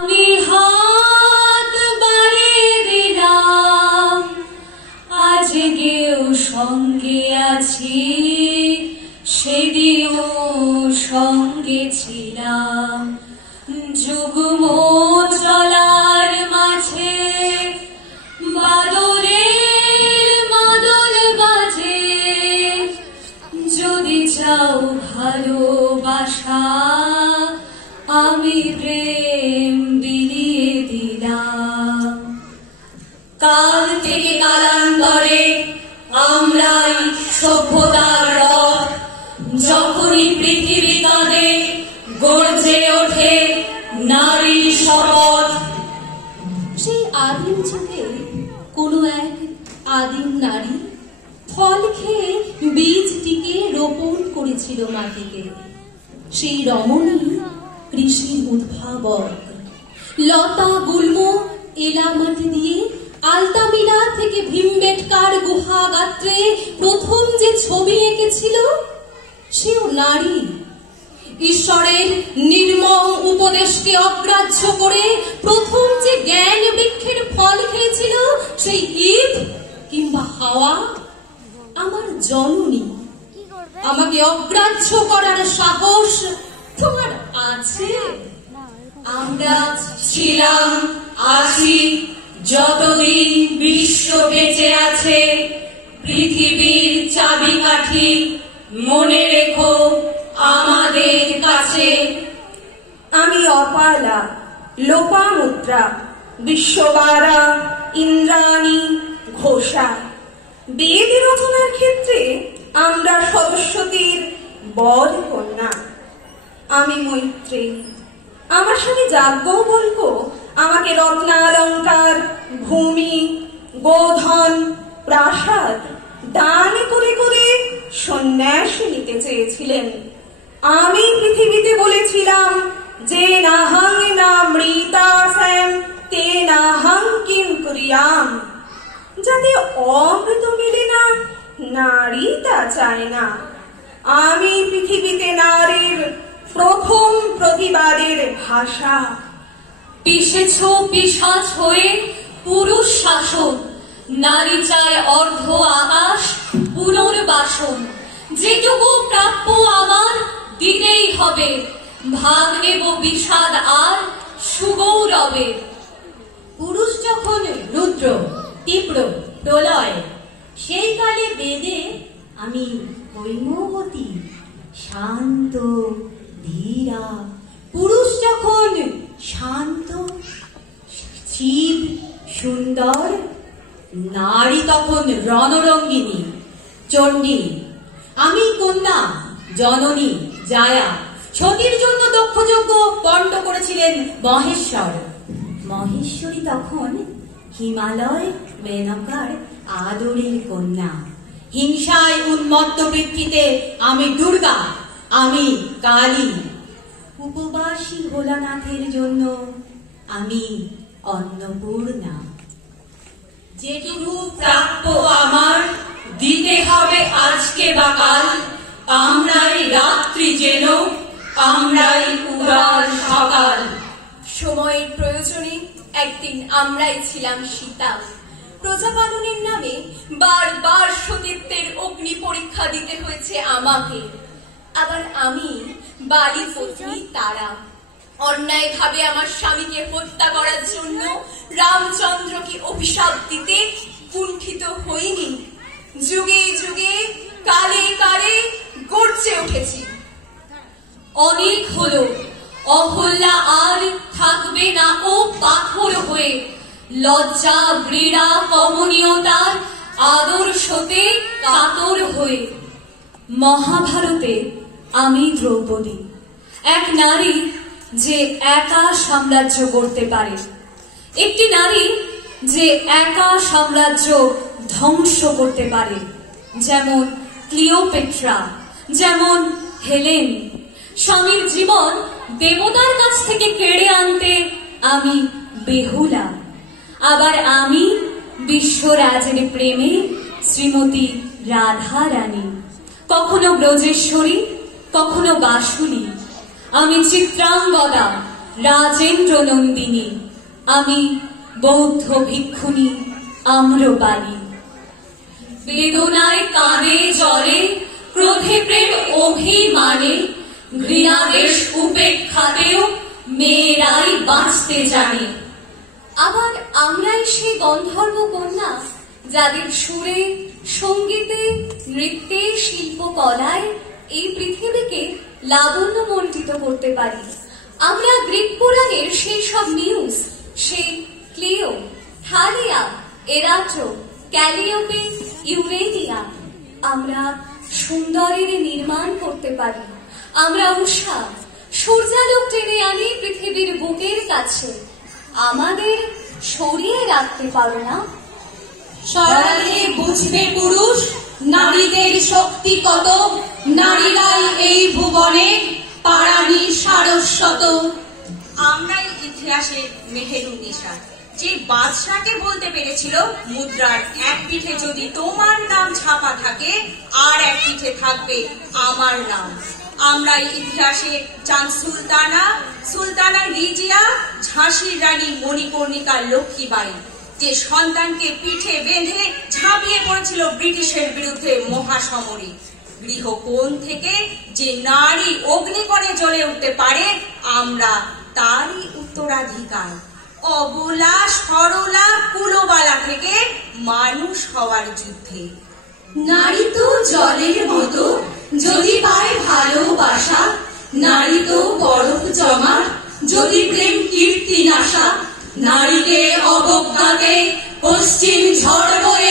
আমি হাত বাড়িয়ে দিলাম, আজকেও সঙ্গে আছি, সেদিনও সঙ্গে ছিলাম। যুগ্ম চলার মাঝে বাদলের মাদল বাজে, যদি চাও ভালোবাসা আমি প্রেম বিলিয়ে দিলাম। কাল থেকে কালান্তরে আমরাই সভ্যতার রথ, যখনই পৃথিবী কাঁদে গর্জে ওঠে নারী শপথ। সেই আদিম যুগে কোনো এক আদিম নারী ফল খেয়ে বীজটিকে রোপণ করেছিল মাটিতে। সেই রমণী কৃষির উদ্ভাবক। লতা গুল্ম এলা মাটি দিয়ে আলতামিরা থেকে ভীমবেটকার গুহা গাত্রে প্রথম যে ছবি এঁকেছিল সেও নারী। ঈশ্বরের নির্মম উপদেশকে অগ্রাহ্য করে প্রথম যে জ্ঞান বৃক্ষের ফল খেয়েছিল সেই ঈদ কিংবা হাওয়া আমার জননী। আমাকে অগ্রাহ্য করার সাহস তোমার আছে? আমরা ছিলাম, আছি, যতদিন বিশ্ব বেঁচে আছে, পৃথিবীর চাবিকাঠি মনে রেখো আমাদের কাছে। আমি অপালা, লোপামুদ্রা, বিশ্ববারা, ইন্দ্রাণী, ঘোষা। বেদ রচনার ক্ষেত্রে আমরা সরস্বতীর বর কন্যা। আমি মৈত্রী, আমার স্বামী যাজ্ঞবল্ক্য আমাকে রত্নালঙ্কার, ভূমি, গোধন, প্রাসাদ দান করে করে সন্ন্যাস নিতে চেয়েছিলেন। আমি পৃথিবীতে বলেছিলাম যে নাহং না মৃতাস্যাম তে নাহং কিং কুরিয়াম। যাতে অমৃত মেলে না নারী তা চায় না। আমি পৃথিবীতে নারীর প্রথম প্রতিবাদের ভাষা। পিষেছ পিশাচ হয়ে পুরুষ শাসন, নারী চায় অর্ধ আকাশ পুনর্বাসন। যেটুকু প্রাপ্য আমার দিতেই হবে, ভাগ নেব বিষাদ আর সুগৌরবে। পুরুষ যখন রুদ্র, তীব্র, প্রলয়, সেই কালে বেদে আমি হৈমবতী, শান্ত, ধীরা। পুরুষ যখন শান্ত, শিব, সুন্দর, নারী তখন রণরঙ্গিনী, চণ্ডী। আমি কন্যা, জননী, জায়া। সতীর জন্য দক্ষযজ্ঞ পণ্ড করেছিলেন মহেশ্বর। মহেশ্বরী তখন হিমালয়, মেনকার আদরের কন্যা। হিংসায় উন্মত্ত বৃত্তিতে আমি দুর্গা, আমি কালী। উপবাসী ভোলানাথের জন্য আমি অন্নপূর্ণা। যেটুকু প্রাপ্য আমার দিতে হবে আজকে বা কাল, আমরাই রাত্রি যেন, আমরাই উড়াল সকাল। সময়ের প্রয়োজনে একদিন আমরাই ছিলাম সীতা। প্রজাপালনের নামে বারবার সতীত্বের অগ্নি পরীক্ষা দিতে হয়েছে আমাকে। আবার আমি বাড়ি পত্নী তারা। অন্যায়ভাবে আমার স্বামীকে হত্যা করার জন্য রামচন্দ্রকে অভিশাপ দিতে কুণ্ঠিত হইনি। যুগে যুগে কালে কালে গর্জে উঠেছি। অনেক হলো, অহল্যা আর থাকবে না ও পাথর হয়ে। লজ্জা, ঘৃণা, কমনীয়তার আদর্শতে কাতর হয়ে। মহাভারতে আমি দ্রৌপদী, এক নারী যে একা সাম্রাজ্য গড়তে পারে, একটি নারী যে একা সাম্রাজ্য ধ্বংস করতে পারে। যেমন ক্লিওপেট্রা, যেমন হেলেন। স্বামীর জীবন দেবতার কাছ থেকে কেড়ে আনতে আমি বেহুলা। আবার আমি বিশ্বরাজের প্রেমে শ্রীমতী রাধা রানী, কখনো ব্রজেশ্বরী, কখনো বাসুলী। আমি চিত্রাঙ্গদা, রাজেন্দ্র নন্দিনী, আমি বৌদ্ধ ভিক্ষুণী আম্রপালি। বেদনায় কাঁদে জলে, ক্রোধে প্রেম অভিমানে, ঘৃণাবেশ উপেক্ষাতেও মেয়েরাই বাঁচতে জানে। আবার আমরাই সেই গন্ধর্ব কন্যা যাদের সুরে, সঙ্গীতে, নৃত্যে, শিল্পকলায় এই পৃথিবীকে লাবণ্যমণ্ডিত করতে পারি। আমরা গ্রিক পুরাণের সেই সব নিউজ, সেই ক্লিও, থালিয়া, এরাটো, ক্যালিওপে, ইউরেনিয়া, আমরা সুন্দরের নির্মাণ করতে পারি। আমরা উষা, সূর্যালোক টেনে আনি পৃথিবীর বুকের কাছে। আমাদের সরিয়ে রাখতে পারো না? সরালে বুঝবে পুরুষ নারীদের শক্তি কত, নারীরাই এই ভুবনে পারানি সারস্বত। আমরাই ইতিহাসের মেহেরুন্নেসা, যে বাদশাকে বলতে পেরেছিল মুদ্রার এক পিঠে যদি তোমার নাম ছাপা থাকে আর এক পিঠে থাকবে আমার নাম। আমরাই ইতিহাসে চাঁদ সুলতানা, সুলতানা রিজিয়া, ঝাঁসির রানী মণিকর্ণিকা লক্ষ্মীবাঈ, যে সন্তানকে পিঠে বেঁধে ঝাঁপিয়ে পড়েছিল ব্রিটিশের বিরুদ্ধে মহাসমরে। গৃহকোণ থেকে যে নারী অগ্নিকণে জ্বলে উঠতে পারে, আমরা তারই উত্তরাধিকার। অবলা সরলা কুলবালা থেকে মানুষ হওয়ার যুদ্ধে। নারী তো জলের মতো, যদি পায় ভালোবাসা, নারী তো বরফ জমা, যদি প্রেম কীর্তি নাশা। নারীকে অবজ্ঞাতে পশ্চিম ঝড় বয়ে